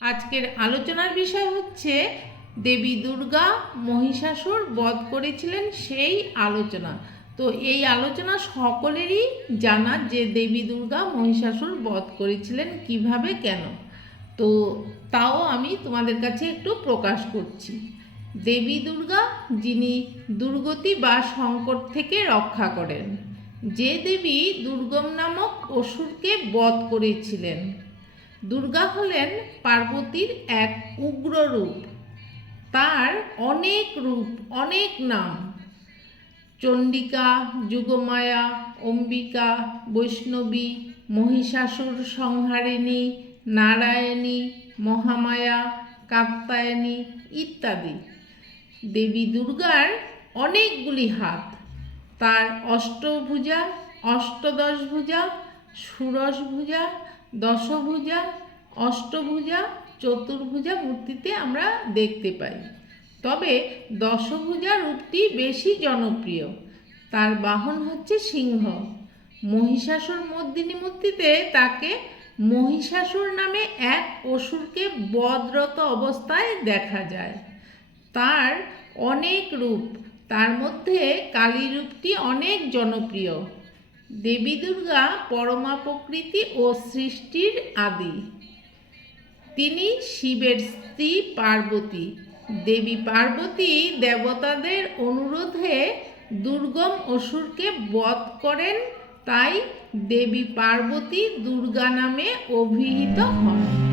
আজকের আলোচনার বিষয় হচ্ছে, দেবী দুর্গা মহিষাসুর বধ করেছিলেন সেই আলোচনা। তো এই আলোচনা সকলেরই জানা যে দেবী দুর্গা মহিষাসুর বধ করেছিলেন কীভাবে, কেন? তো তাও আমি তোমাদের কাছে একটু প্রকাশ করছি। দেবী দুর্গা যিনি দুর্গতি বা সংকট থেকে রক্ষা করেন, যে দেবী দুর্গম নামক অসুরকে বধ করেছিলেন দুর্গা হলেন পার্বতীর এক উগ্র রূপ তার অনেক রূপ, অনেক নাম। চণ্ডিকা, যুগমায়া, অম্বিকা, বৈষ্ণবী, মহিষাসুর সংহারিণী, নারায়ণী, মহামায়া কাত্তায়নী ইত্যাদি। দেবী দুর্গার অনেকগুলি হাত। তার অষ্টভুজা অষ্টদশ ভুজা ষোড়শ ভুজা দশভুজা, অষ্টভুজা, চতুর্ভুজা মূর্তিতে আমরা দেখতে পাই। তবে দশভুজা রূপটি বেশি জনপ্রিয়। তার বাহন হচ্ছে সিংহ। মহিষাসুর মর্দিনী মূর্তিতে তাকে মহিষাসুর নামে এক অসুরকে বদরত অবস্থায় দেখা যায়। তার অনেক রূপ, তার মধ্যে কালী রূপটি অনেক জনপ্রিয়। দেবী দুর্গা পরমা প্রকৃতি ও সৃষ্টির আদি। তিনি শিবের স্ত্রী পার্বতী। দেবী পার্বতী দেবতাদের অনুরোধে দুর্গম অসুরকে বধ করেন, তাই দেবী পার্বতী দুর্গা নামে অভিহিত হন।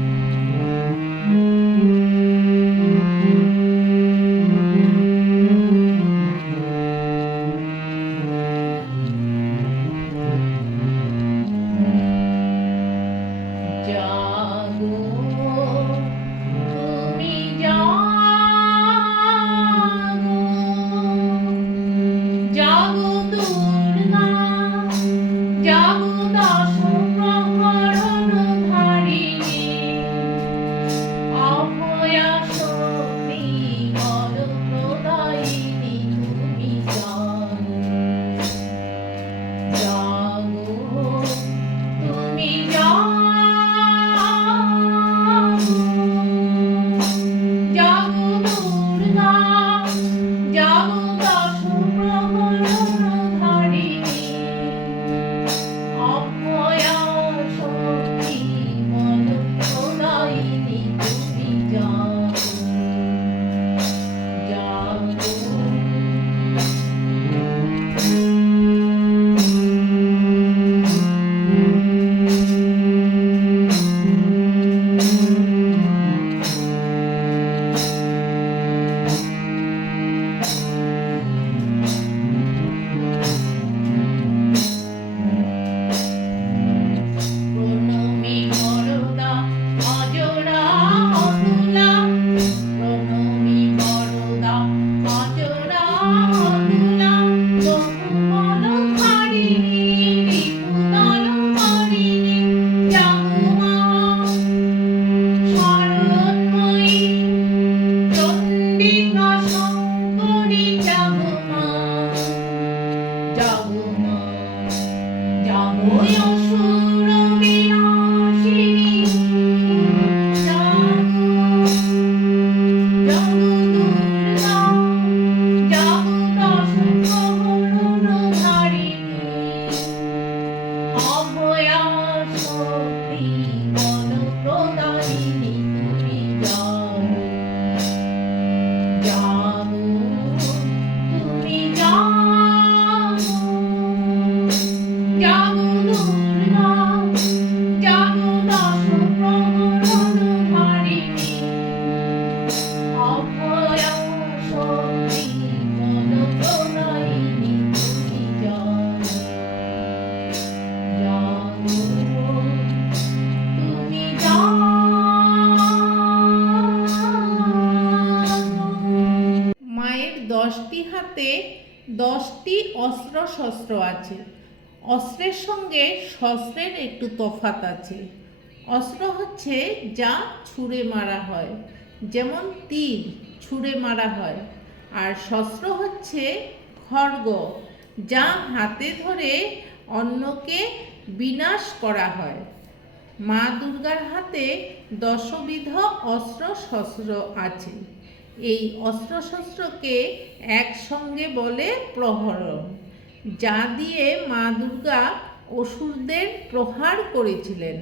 দশটি হাতে দশটি অস্ত্র শস্ত্র আছে। অস্ত্রের সঙ্গে শস্ত্রের একটু তফাত আছে। অস্ত্র হচ্ছে যা ছুঁড়ে মারা হয়। যেমন তীর ছুঁড়ে মারা হয়। আর শস্ত্র হচ্ছে খড়গ, যা হাতে ধরে অন্যকে বিনাশ করা হয়। মা দুর্গার হাতে দশবিধ অস্ত্র শস্ত্র আছে। এই অস্ত্রশস্ত্রকে একসঙ্গে বলে প্রহরণ, যা দিয়ে মা দুর্গা অসুরদের প্রহার করেছিলেন।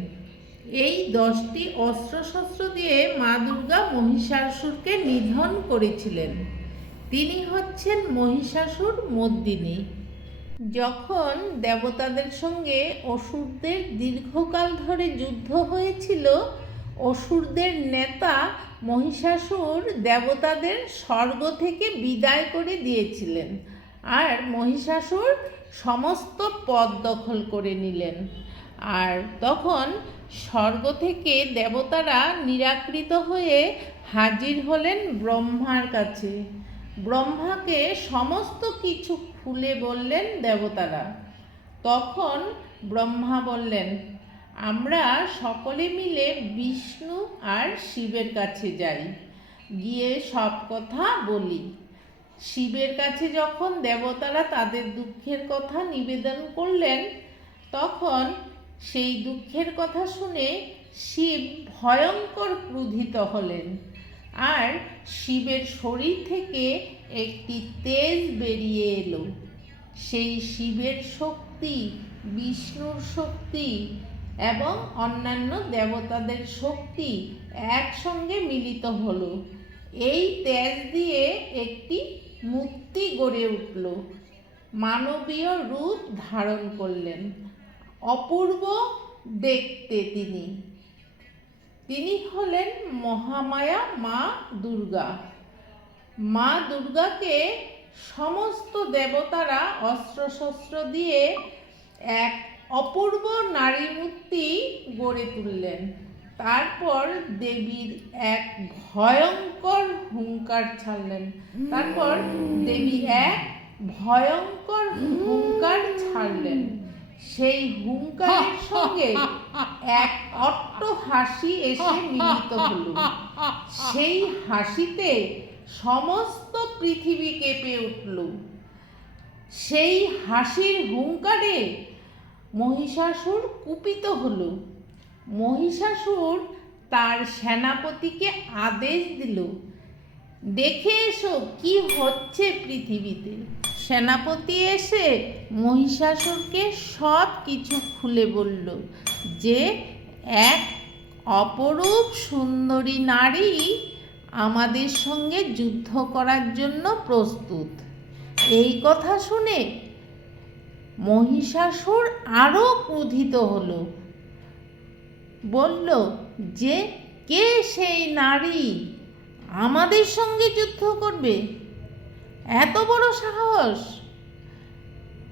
এই দশটি অস্ত্রশস্ত্র দিয়ে মা দুর্গা মহিষাসুরকে নিধন করেছিলেন। তিনি হচ্ছেন মহিষাসুর মদ্দিনী যখন দেবতাদের সঙ্গে অসুরদের দীর্ঘকাল ধরে যুদ্ধ হয়েছিল অসুরদের নেতা মহিষাসুর দেবতাদের স্বর্গ থেকে বিদায় করে দিয়েছিলেন আর মহিষাসুর সমস্ত পদ দখল করে নিলেন। আর তখন স্বর্গ থেকে দেবতারা নিরাকৃত হয়ে হাজির হলেন ব্রহ্মার কাছে। ব্রহ্মাকে সমস্ত কিছু খুলে বললেন দেবতারা। তখন ব্রহ্মা বললেন আমরা সকলে মিলে বিষ্ণু আর শিবের কাছে যাই। গিয়ে সব কথা বলি। শিবের কাছে যখন দেবতারা তাদের দুঃখের কথা নিবেদন করলেন, তখন সেই দুঃখের কথা শুনে শিব ভয়ঙ্কর ক্রুধিত হলেন। আর শিবের শরীর থেকে একটি তেজ বেরিয়ে এলো। সেই শিবের শক্তি, বিষ্ণুর শক্তি এবং অন্যান্য দেবতাদের শক্তি একসঙ্গে মিলিত হলো। এই তেজ দিয়ে একটি মূর্তি গড়ে উঠল। মানবীয় রূপ ধারণ করলেন। অপূর্ব দেখতে তিনি। তিনি হলেন মহামায়া মা দুর্গা। মা দুর্গাকে সমস্ত দেবতারা অস্ত্রশস্ত্র দিয়ে এক অপূর্ব নারী মূর্তি গড়ে তুললেন। তারপর দেবীর এক ভয়ঙ্কর হুঙ্কার ছাড়লেন। তারপর দেবী এক ভয়ঙ্কর হুঙ্কার ছাড়লেন। সেই হুঙ্কারের সঙ্গে এক অট্ট হাসি এসে মিলিত হলো। সেই হাসিতে সমস্ত পৃথিবী কেঁপে উঠল। সেই হাসির হুঙ্কারে মহিষাসুর কুপিত হলো। মহিষাসুর তার সেনাপতিকে আদেশ দিল, দেখে এসো কি হচ্ছে পৃথিবীতে। সেনাপতি এসে মহিষাসুরকে সব কিছু খুলে বলল যে, এক অপরূপ সুন্দরী নারী আমাদের সঙ্গে যুদ্ধ করার জন্য প্রস্তুত। এই কথা শুনে মহিষাসুর আরও ক্রোধিত হলো। বলল, যে, কে সেই নারী? আমাদের সঙ্গে যুদ্ধ করবে? এত বড় সাহস?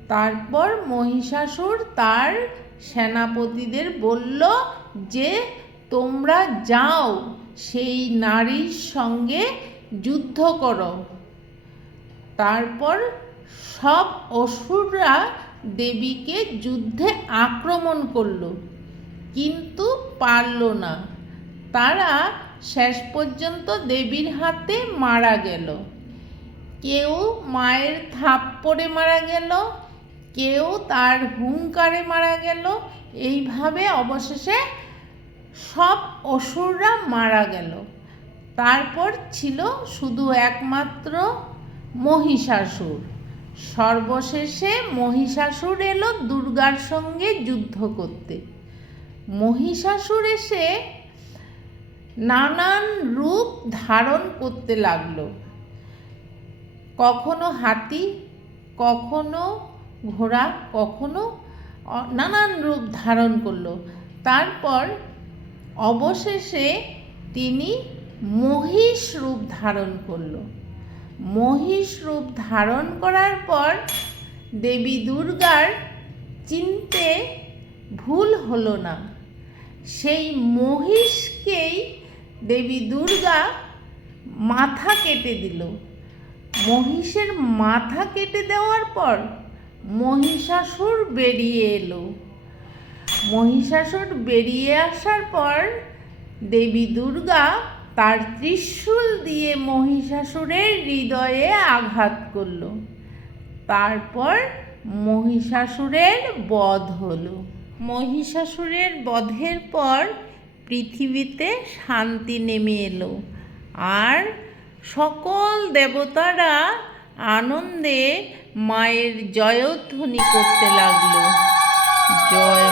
তারপর মহিষাসুর তার সেনাপতিদের বলল, যে, তোমরা যাও, সেই নারীর সঙ্গে যুদ্ধ করো। তারপর সব অসুররা দেবীকে যুদ্ধে আক্রমণ করল, কিন্তু পারল না। তারা শেষ পর্যন্ত দেবীর হাতে মারা গেল। কেউ মায়ের থাপ্পড়ে মারা গেল, কেউ তার হুঙ্কারে মারা গেল। এইভাবে অবশেষে সব অসুররা মারা গেল। তারপর ছিল শুধু একমাত্র মহিষাসুর। সর্বশেষে মহিষাসুর এলো দুর্গার সঙ্গে যুদ্ধ করতে। মহিষাসুর এসে নানান রূপ ধারণ করতে লাগল। কখনো হাতি, কখনো ঘোড়া, কখনো নানান রূপ ধারণ করল। তারপর অবশেষে তিনি মহিষ রূপ ধারণ করল। মহিষ রূপ ধারণ করার পর দেবী দুর্গার চিনতে ভুল হলো না। সেই মহিষকেই দেবী দুর্গা মাথা কেটে দিল। মহিষের মাথা কেটে দেওয়ার পর মহিষাসুর বেরিয়ে এলো। মহিষাসুর বেরিয়ে আসার পর দেবী দুর্গা তার ত্রিশূল দিয়ে মহিষাসুরের হৃদয়ে আঘাত করল। তারপর মহিষাসুরের বধ হলো। মহিষাসুরের বধের পর পৃথিবীতে শান্তি নেমে এলো আর সকল দেবতারা আনন্দে মায়ের জয়ধ্বনি করতে লাগল। জয়